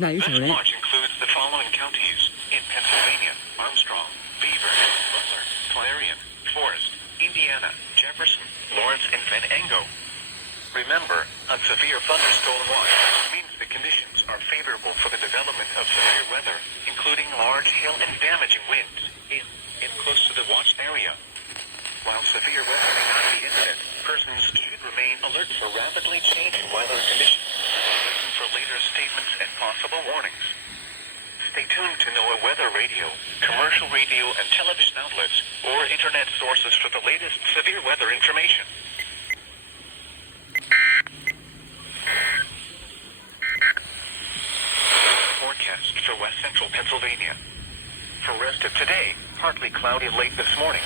ไหนแถว This นี้ watch includes the following counties in Pennsylvania: Armstrong, Beaver, Butler, Clarion, Forest, Indiana, Jefferson, Lawrence, and Venango. Remember, a severe thunderstorm watch means the conditions are favorable for the development of severe weather, including large hail and damaging winds in and close to the watched area. While severe weather may not be imminent, persons should remain alert for rapidly changing weather conditions. Listen for later statements and possible warnings. Stay tuned to NOAA Weather Radio, commercial radio and television outlets, or internet sources for the latest severe weather information. Forecast for west central Pennsylvania. For rest of today, partly cloudy late this morning.